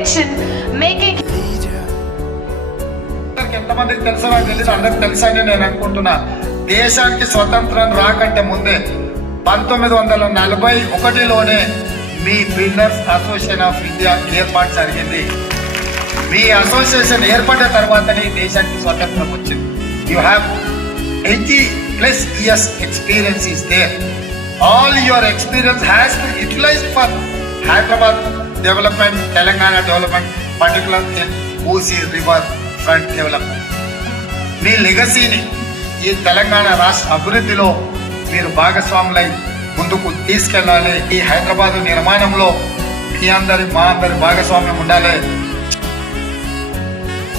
conviction, making. ఎంతమందికి తెలుసో నాకు తెలియదు, అందరికి తెలుసని నేను అనుకుంటున్నా. దేశానికి స్వతంత్రం రాకంటే ముందే 1941లోనే మీ బిల్డర్స్ అసోసియేషన్ ఆఫ్ ఇండియా ఏర్పాటు జరిగింది. మీ అసోసియేషన్ ఏర్పడిన తర్వాతనే దేశానికి స్వతంత్రం వచ్చింది. You have 80+ years experience is there. All your experience has been utilized for Hyderabad development, Telangana development, particularly in Kosi river front development. మీ లెగసీని ఈ తెలంగాణ రాష్ట్ర అభివృద్ధిలో మీరు భాగస్వాములై ముందుకు తీసుకెళ్ళాలి. ఈ హైదరాబాద్ నిర్మాణంలో మీ అందరి మా అందరి భాగస్వామ్యం ఉండాలి.